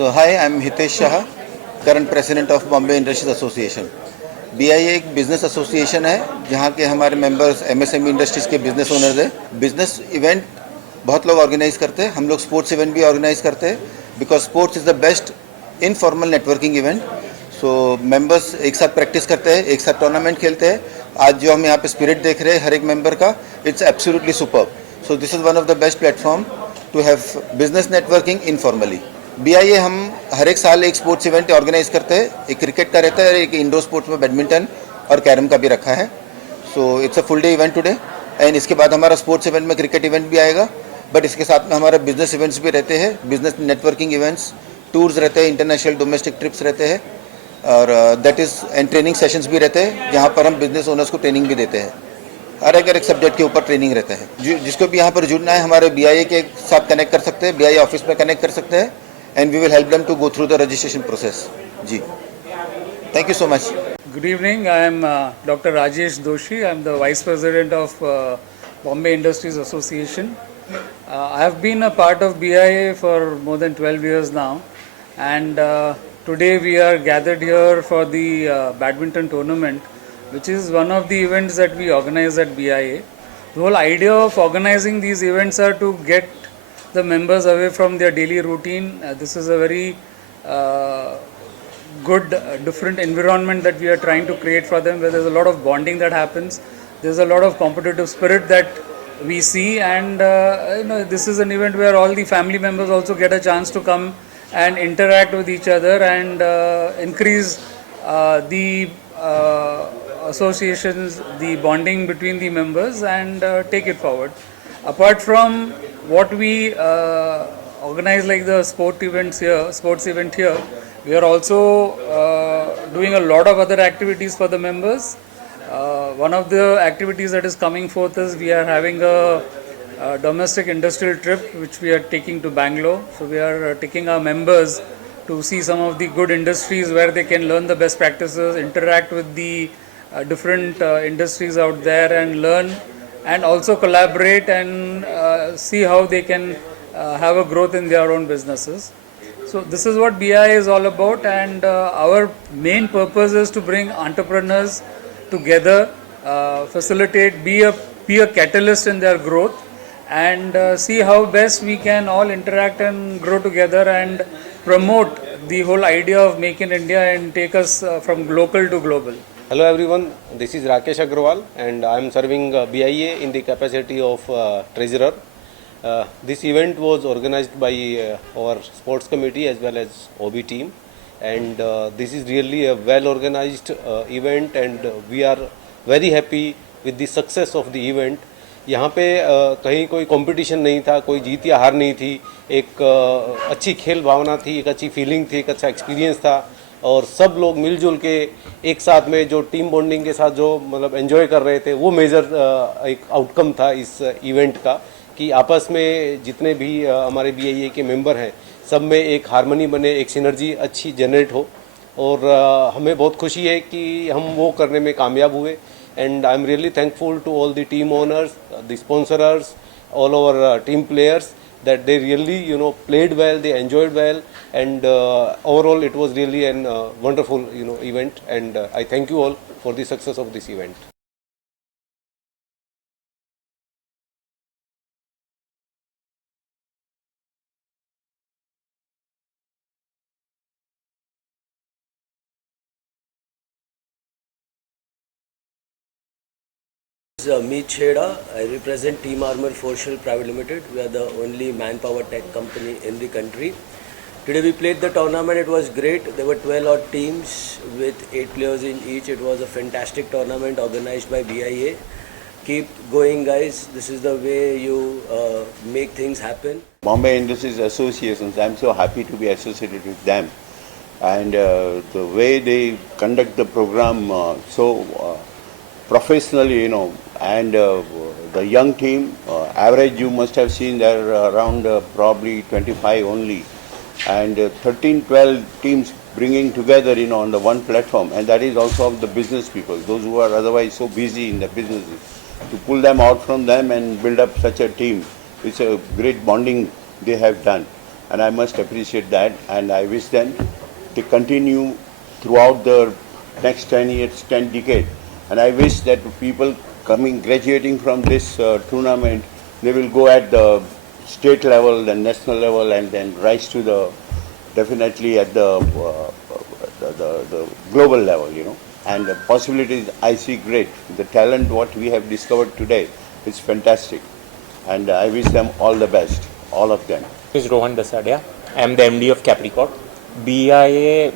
So hi, I'm Hitesh Shah, current president of Bombay Industries Association. BIA एक business association है जहाँ के हमारे मेंबर्स एमएसएमई इंडस्ट्रीज़ के बिजनेस ओनर्स हैं. बिजनेस इवेंट बहुत लोग ऑर्गेनाइज करते हैं. हम लोग स्पोर्ट्स इवेंट भी ऑर्गेनाइज करते हैं because sports is the best informal networking event. So members एक साथ प्रैक्टिस करते हैं, एक साथ टूर्नामेंट खेलते हैं. आज जो हम यहाँ पे स्पिरिट देख रहे हैं हर एक मेंबर का, it's absolutely superb. So this is one of the best platform to have business networking informally. BIA हम हर एक साल एक स्पोर्ट्स इवेंट ऑर्गेनाइज करते हैं. एक क्रिकेट का रहता है, एक इंडोर स्पोर्ट्स में बैडमिंटन और कैरम का भी रखा है. So it's a full day event today. And इसके बाद हमारा स्पोर्ट्स इवेंट में क्रिकेट इवेंट भी आएगा, बट इसके साथ में हमारा बिजनेस इवेंट्स भी रहते हैं, बिजनेस नेटवर्किंग इवेंट्स, टूर्स रहते हैं, इंटरनेशनल डोमेस्टिक ट्रिप्स रहते हैं, और that is and training sessions भी रहते हैं जहाँ पर हम बिजनेस ओनर्स को ट्रेनिंग भी देते हैं. हर एक सब्जेक्ट के ऊपर ट्रेनिंग रहता है. जिसको भी यहाँ पर जुड़ना है हमारे BIA के साथ कनेक्ट कर सकते हैं, BIA ऑफिस में कनेक्ट कर सकते हैं, and we will help them to go through the registration process. Ji. Thank you so much. Good evening. I am Dr. Rajesh Doshi. I am the Vice President of Bombay Industries Association. I have been a part of BIA for more than 12 years now, and today we are gathered here for the badminton tournament, which is one of the events that we organize at BIA. The whole idea of organizing these events are to get the members away from their daily routine. This is a very good different environment that we are trying to create for them, where there's a lot of bonding that happens, there's a lot of competitive spirit that we see, and this is an event where all the family members also get a chance to come and interact with each other and increase the associations, the bonding between the members, and take it forward. Apart from what we organize like the sports event here, we are also doing a lot of other activities for the members. One of the activities that is coming forth is we are having a domestic industrial trip which we are taking to Bangalore. So we are taking our members to see some of the good industries where they can learn the best practices, interact with the different industries out there, and learn and also collaborate and see how they can have a growth in their own businesses. So this is what BI is all about, and our main purpose is to bring entrepreneurs together, facilitate, be a catalyst in their growth, and see how best we can all interact and grow together and promote the whole idea of Make in India and take us from local to global. Hello everyone, this is Rakesh Agrawal and I am serving BIA in the capacity of treasurer. This event was organized by our sports committee as well as OB team, and this is really a well organized event, and we are very happy with the success of the event. यहाँ पे कहीं कोई competition नहीं था, कोई जीत या हार नहीं थी, एक अच्छी खेल भावना थी, एक अच्छी फीलिंग थी, एक अच्छा एक्सपीरियंस था, और सब लोग मिलजुल के एक साथ में जो टीम बॉन्डिंग के साथ जो मतलब एंजॉय कर रहे थे, वो मेजर एक आउटकम था इस इवेंट का, कि आपस में जितने भी हमारे BIA के मेंबर हैं सब में एक हारमोनी बने, एक सिनर्जी अच्छी जनरेट हो, और हमें बहुत खुशी है कि हम वो करने में कामयाब हुए. And I'm really thankful to all the team owners, the sponsors, all our team players, that they really played well, they enjoyed well, and overall it was really an wonderful event, and I thank you all for the success of this event. Meet Chheda. I represent Team Armor Forshell Private Limited. We are the only manpower tech company in the country. Today we played the tournament. It was great. There were 12 odd teams with 8 players in each. It was a fantastic tournament organized by BIA. Keep going, guys. This is the way you make things happen. Bombay Industries Associations, I'm so happy to be associated with them. And the way they conduct the program so professionally, and the young team, average you must have seen they're around probably 25 only, and 13, 12 teams bringing together on the one platform, and that is also of the business people, those who are otherwise so busy in the businesses, to pull them out from them and build up such a team. It's a great bonding they have done. and I must appreciate that, and I wish them to continue throughout the next 10 years, 10 decade. And I wish that people graduating from this tournament, they will go at the state level, then national level, and then rise to the definitely at the global level, you know. And the possibilities I see great. The talent what we have discovered today is fantastic, and I wish them all the best, all of them. is Rohan Dasadia. I am the MD of Capricorn. BIA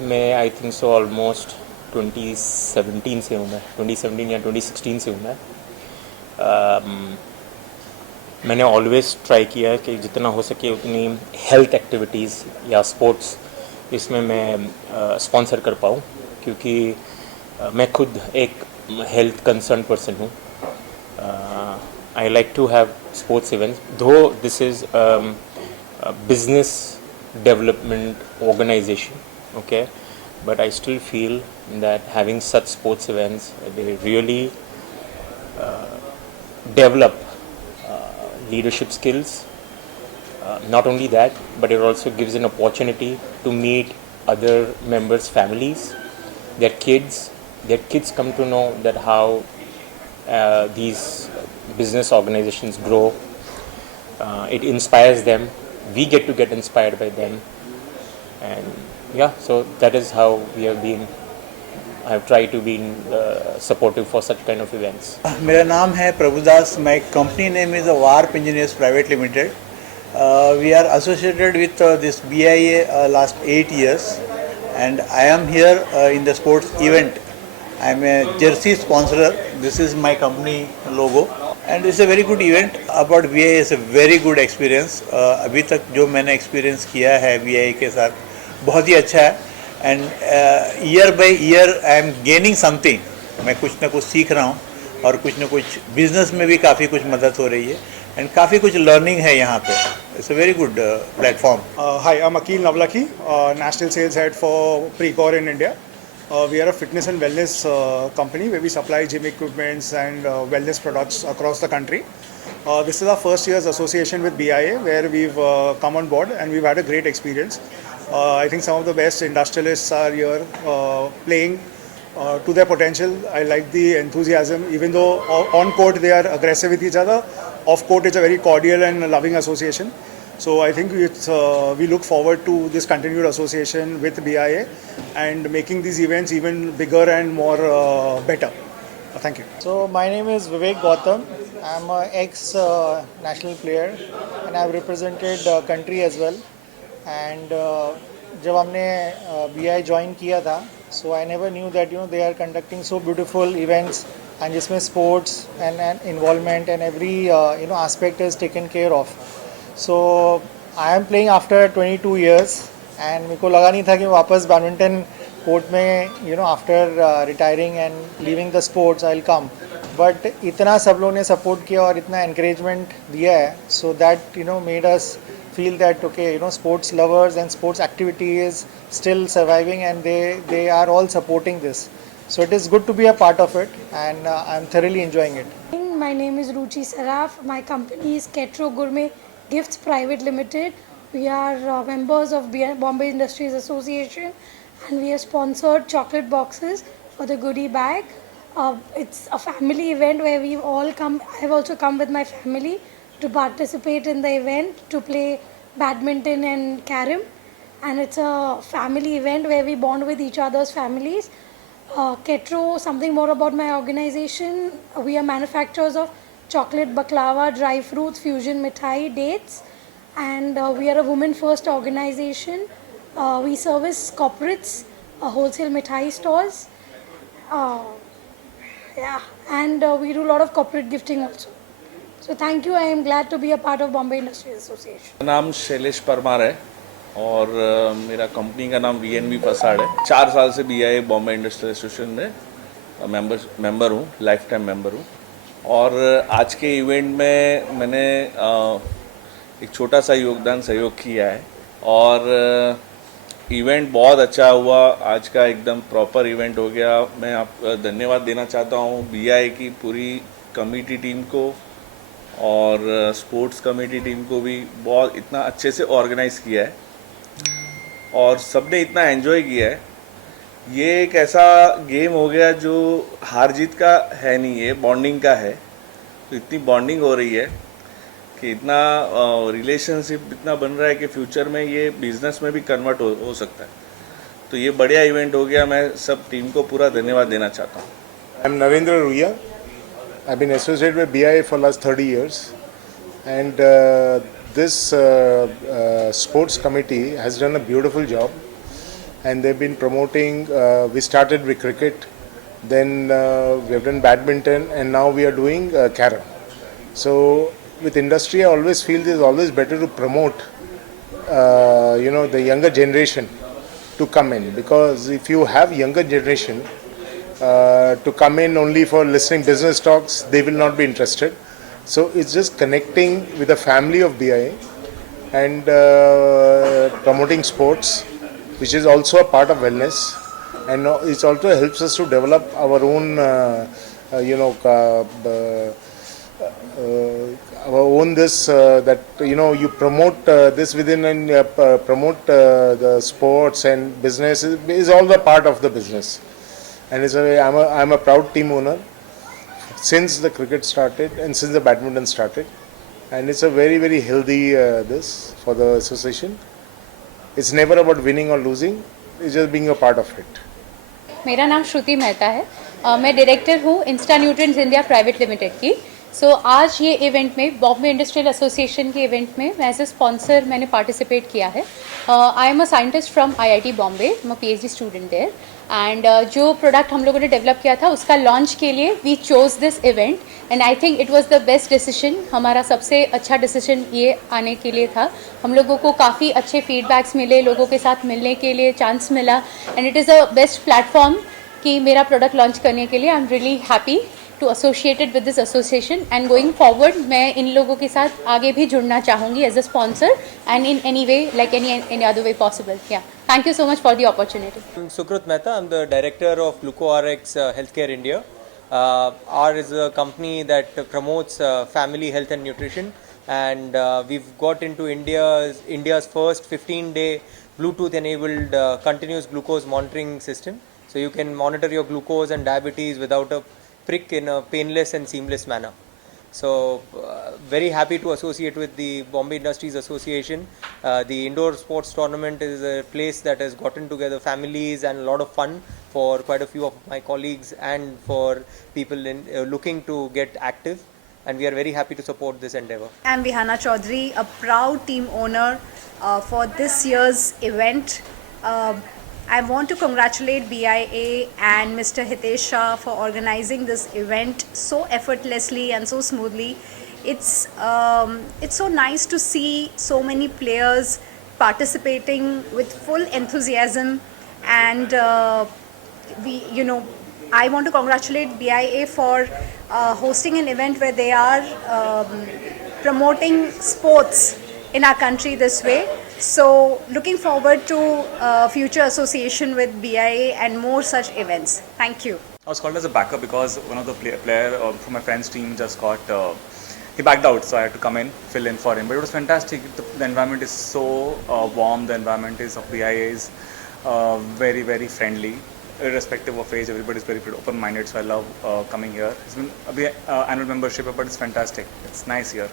में I think so almost 2017 से हूँ मैं, 2017 या 2016 से हूँ मैं. मैंने always try किया है कि जितना हो सके उतनी हेल्थ एक्टिविटीज़ या स्पोर्ट्स इसमें मैं स्पॉन्सर कर पाऊँ, क्योंकि मैं खुद एक हेल्थ कंसर्न पर्सन हूँ. I like to have sports events, though this is business development organization, okay, but I still feel that having such sports events, they really develop leadership skills. Not only that, but it also gives an opportunity to meet other members' families, their kids come to know that how these business organizations grow. It inspires them. We get to get inspired by them, and yeah, so that is how we have been. I have tried to be supportive for such kind of events. मेरा नाम है Prabhudas. My company name is Warp Engineers Private Limited. We are associated with this BIA last 8 years, and I am here in the sports event. I am a jersey sponsor. This is my company logo. And it's a very good event. About BIA is a very good experience. अभी तक जो मैंने experience किया है BIA के साथ बहुत ही अच्छा है. And year by year I am gaining something. मैं कुछ ना कुछ सीख रहा हूँ और कुछ ना कुछ business में भी काफ़ी कुछ मदद हो रही है. And काफ़ी कुछ learning है यहाँ पे. It's a very good platform. Hi, I'm Akil Navlaki, National Sales Head for Precor in India. We are a fitness and wellness company where we supply gym equipments and wellness products across the country. This is our first year's association with BIA, where we've come on board and we've had a great experience. I think some of the best industrialists are here playing to their potential. I like the enthusiasm, even though on court they are aggressive with each other. Off court it's a very cordial and loving association. So I think we look forward to this continued association with BIA and making these events even bigger and more better. Thank you. So my name is Vivek Gautam. I'm an ex-national player and I've represented the country as well. And जब हमने BI join किया था, so I never knew that they are conducting so beautiful events and जिसमें sports and involvement and every aspect is taken care of. So I am playing after 22 years and मेरे को लगा नहीं था कि वापस बैडमिंटन कोर्ट में after retiring and leaving the sports I'll come. But इतना सब लोगों ने support किया और इतना encouragement दिया है, so that made us feel that okay, sports lovers and sports activity is still surviving and they are all supporting this. So it is good to be a part of it and I'm thoroughly enjoying it. My name is Ruchi Saraf. My company is Ketro Gourmet Gifts Private Limited. We are members of Bombay Industries Association and we have sponsored chocolate boxes for the goodie bag. It's a family event where we've all come. I've also come with my family to participate in the event, to play badminton and carom, and it's a family event where we bond with each other's families. Ketro, something more about my organization. We are manufacturers of chocolate, baklava, dry fruits, fusion mithai, dates, and we are a women first organization. We service corporates, wholesale mithai stores, and we do a lot of corporate gifting also. So thank you. I am glad to be a part of Bombay Industries Association. मेरा नाम शैलेश परमार है और मेरा company का नाम VNB facade है. 4 साल से BIA बॉम्बे इंडस्ट्रियल एसोसिएशन में मेंबर हूँ, लाइफ टाइम मेंबर हूँ. और आज के इवेंट में मैंने एक छोटा सा सहयोग किया है और इवेंट बहुत अच्छा हुआ. आज का एकदम प्रॉपर इवेंट हो गया. मैं आप धन्यवाद देना चाहता हूँ BIA की पूरी कमेटी टीम को और स्पोर्ट्स कमेटी टीम को भी बहुत इतना अच्छे से ऑर्गेनाइज़ किया है और सबने इतना एंजॉय किया है। ये एक ऐसा गेम हो गया जो हार जीत का है नहीं, ये बॉन्डिंग का है। तो इतनी बॉन्डिंग हो रही है कि इतना रिलेशनशिप इतना बन रहा है कि फ्यूचर में ये बिजनेस में भी कन्वर्ट हो सकता है। तो ये बढ़िया इवेंट हो गया। मैं सब टीम को पूरा धन्यवाद देना चाहता हूँ। I'm Narendra Ruya. I've been associated with BIA for last 30 years, and this sports committee has done a beautiful job, and they've been promoting. We started with cricket, then we have done badminton, and now we are doing carom. So with industry, I always feel it is always better to promote, the younger generation to come in, because if you have younger generation to come in only for listening business talks, they will not be interested. So it's just connecting with the family of BIA and promoting sports, which is also a part of wellness, and it also helps us to develop our own that you promote this within, and promote the sports and business is all the part of the business. And I'm a proud team owner since the cricket started and since the badminton started, and it's a very, very healthy this for the association. It's never about winning or losing, it's just being a part of it. मेरा नाम श्रुति मेहता है। मैं director हूँ Insta nutrients India private limited की। आज ये event में Bombay industrial association के इवेंट में एज ए स्पॉन्सर मैंने पार्टिसिपेट किया है। I am a scientist from IIT Bombay, मैं PhD स्टूडेंट देयर, एंड जो प्रोडक्ट हम लोगों ने डेवलप किया था उसका लॉन्च के लिए we chose this event, and I think it was the best decision. हमारा सबसे अच्छा डिसीजन ये आने के लिए था। हम लोगों को काफ़ी अच्छे फीडबैक्स मिले, लोगों के साथ मिलने के लिए चांस मिला, and it is a best platform कि मेरा प्रोडक्ट लॉन्च करने के लिए। I am really happy to associated with this association, and going forward मैं इन लोगों के साथ आगे भी जुड़ना चाहूँगी as a sponsor and in any way like any other way possible. Yeah, thank you so much for the opportunity. I'm Sukrut Mehta. I'm the director of GlucoRx Healthcare India. R is a company that promotes family health and nutrition, and we've got into India's first 15-day Bluetooth enabled continuous glucose monitoring system. So you can monitor your glucose and diabetes without a prick in a painless and seamless manner. So very happy to associate with the Bombay Industries Association. The indoor sports tournament is a place that has gotten together families and a lot of fun for quite a few of my colleagues and for people looking to get active, and we are very happy to support this endeavor. I'm Vihana Chaudhary, a proud team owner for this year's event. I want to congratulate BIA and Mr. Hitesh Shah for organizing this event so effortlessly and so smoothly. It's so nice to see so many players participating with full enthusiasm, and I want to congratulate BIA for hosting an event where they are promoting sports in our country this way. So looking forward to future association with BIA and more such events. Thank you. I was called as a backup because one of the player from my friend's team just got he backed out, so I had to come in, fill in for him. But it was fantastic. The environment is so warm. The environment is of BIA is very, very friendly, irrespective of age. Everybody is very open-minded. So I love coming here. It's been annual membership, but it's fantastic. It's nice here.